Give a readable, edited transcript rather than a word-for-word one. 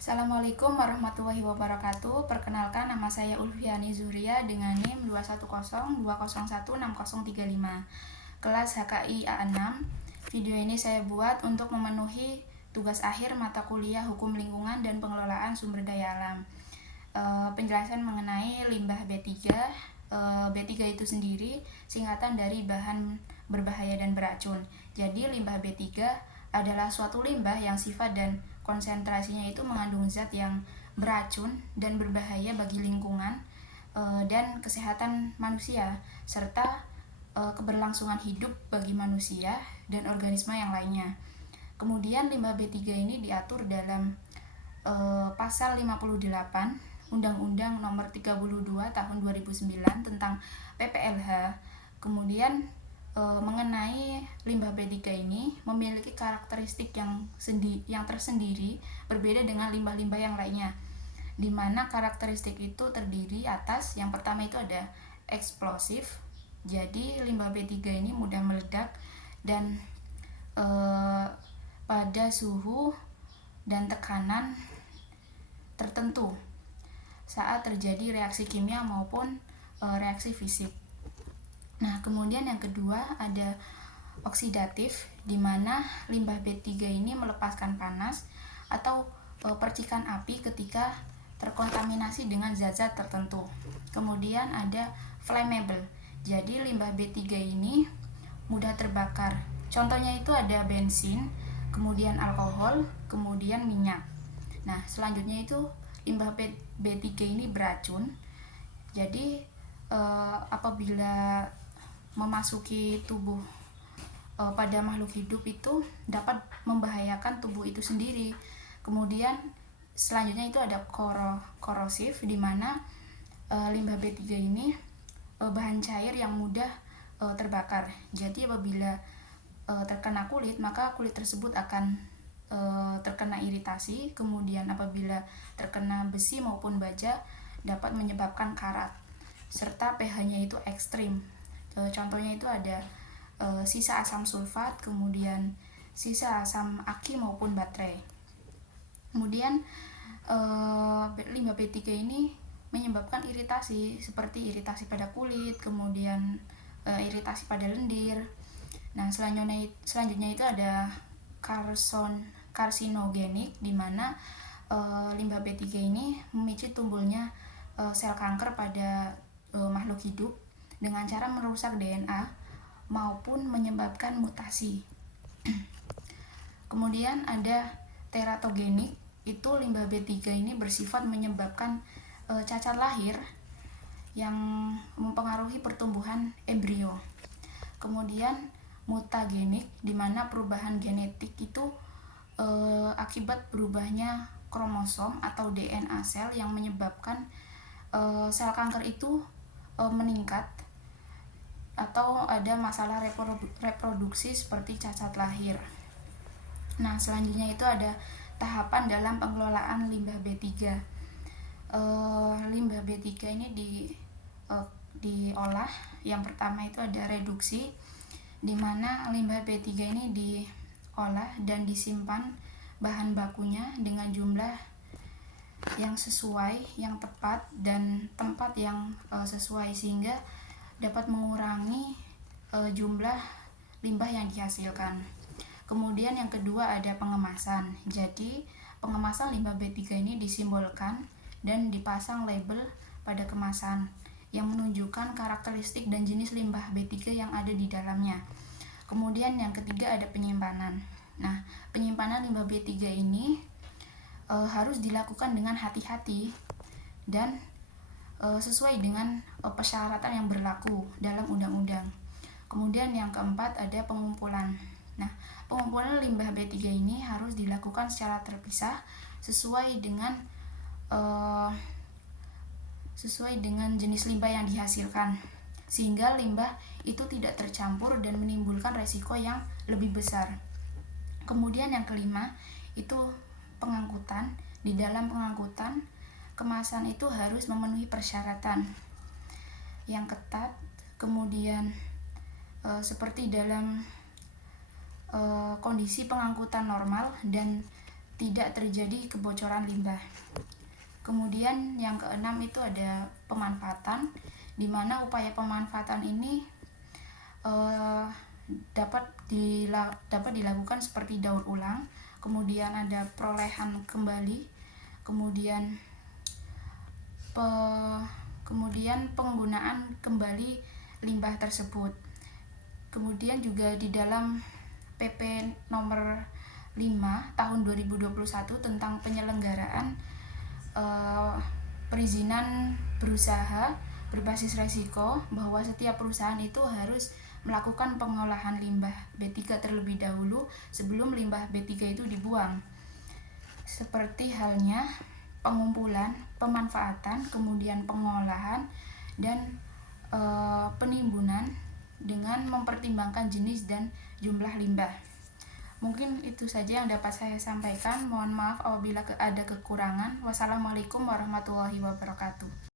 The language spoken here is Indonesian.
Assalamualaikum warahmatullahi wabarakatuh. Perkenalkan, nama saya Ulfiani Zuhria dengan NIM 21020016035. Kelas HKI A6. Video ini saya buat untuk memenuhi tugas akhir mata kuliah Hukum Lingkungan dan Pengelolaan Sumber Daya Alam. Penjelasan mengenai limbah B3. B3 itu sendiri singkatan dari bahan berbahaya dan beracun. Jadi limbah B3 adalah suatu limbah yang sifat dan konsentrasinya itu mengandung zat yang beracun dan berbahaya bagi lingkungan dan kesehatan manusia, serta keberlangsungan hidup bagi manusia dan organisme yang lainnya. Kemudian limbah B3 ini diatur dalam pasal 58 Undang-Undang Nomor 32 Tahun 2009 tentang PPLH. Kemudian mengenai limbah B3 ini memiliki karakteristik yang tersendiri, berbeda dengan limbah-limbah yang lainnya, di mana karakteristik itu terdiri atas yang pertama itu ada eksplosif. Jadi limbah B3 ini mudah meledak dan pada suhu dan tekanan tertentu saat terjadi reaksi kimia maupun reaksi fisik. Nah, kemudian yang kedua ada oksidatif, di mana limbah B3 ini melepaskan panas atau percikan api ketika terkontaminasi dengan zat-zat tertentu. Kemudian ada flammable. Jadi limbah B3 ini mudah terbakar. Contohnya itu ada bensin, kemudian alkohol, kemudian minyak. Nah, selanjutnya itu limbah B3 ini beracun. Jadi apabila memasuki tubuh pada makhluk hidup itu dapat membahayakan tubuh itu sendiri. Kemudian selanjutnya itu ada korosif, di mana limbah B3 ini bahan cair yang mudah terbakar. Jadi apabila terkena kulit, maka kulit tersebut akan terkena iritasi. Kemudian apabila terkena besi maupun baja dapat menyebabkan karat, serta pH-nya itu ekstrim. Contohnya itu ada sisa asam sulfat, kemudian sisa asam aki maupun baterai. Kemudian limbah B3 ini menyebabkan iritasi seperti iritasi pada kulit, kemudian iritasi pada lendir. Nah, selanjutnya itu ada karsinogenik, di mana limbah B3 ini memicu tumbuhnya sel kanker pada makhluk hidup dengan cara merusak DNA maupun menyebabkan mutasi. Kemudian ada teratogenik, itu limbah B3 ini bersifat menyebabkan cacat lahir yang mempengaruhi pertumbuhan embrio. Kemudian mutagenik, di mana perubahan genetik itu akibat berubahnya kromosom atau DNA sel yang menyebabkan sel kanker itu meningkat atau ada masalah reproduksi seperti cacat lahir. Nah, selanjutnya itu ada tahapan dalam pengelolaan limbah B3. Limbah B3 ini diolah. Yang pertama itu ada reduksi, di mana limbah B3 ini diolah dan disimpan bahan bakunya dengan jumlah yang sesuai, yang tepat, dan tempat yang sesuai, sehingga dapat mengurangi jumlah limbah yang dihasilkan. Kemudian yang kedua ada pengemasan. Jadi pengemasan limbah B3 ini disimbolkan dan dipasang label pada kemasan yang menunjukkan karakteristik dan jenis limbah B3 yang ada di dalamnya. Kemudian yang ketiga ada penyimpanan. Nah, penyimpanan limbah B3 ini harus dilakukan dengan hati-hati dan sesuai dengan persyaratan yang berlaku dalam undang-undang. Kemudian yang keempat ada pengumpulan. Nah, pengumpulan limbah B3 ini harus dilakukan secara terpisah sesuai dengan jenis limbah yang dihasilkan, sehingga limbah itu tidak tercampur dan menimbulkan resiko yang lebih besar. Kemudian yang kelima itu pengangkutan. Di dalam pengangkutan, kemasan itu harus memenuhi persyaratan yang ketat. Kemudian seperti dalam kondisi pengangkutan normal dan tidak terjadi kebocoran limbah. Kemudian yang keenam itu ada pemanfaatan, di mana upaya pemanfaatan ini dapat dilakukan seperti daur ulang, kemudian ada perolehan kembali, kemudian penggunaan kembali limbah tersebut. Kemudian juga di dalam PP nomor 5 tahun 2021 tentang penyelenggaraan perizinan berusaha berbasis resiko, bahwa setiap perusahaan itu harus melakukan pengolahan limbah B3 terlebih dahulu sebelum limbah B3 itu dibuang. Seperti halnya pengumpulan, pemanfaatan, kemudian pengolahan, dan penimbunan dengan mempertimbangkan jenis dan jumlah limbah. Mungkin itu saja yang dapat saya sampaikan. Mohon maaf apabila ada kekurangan. Wassalamualaikum warahmatullahi wabarakatuh.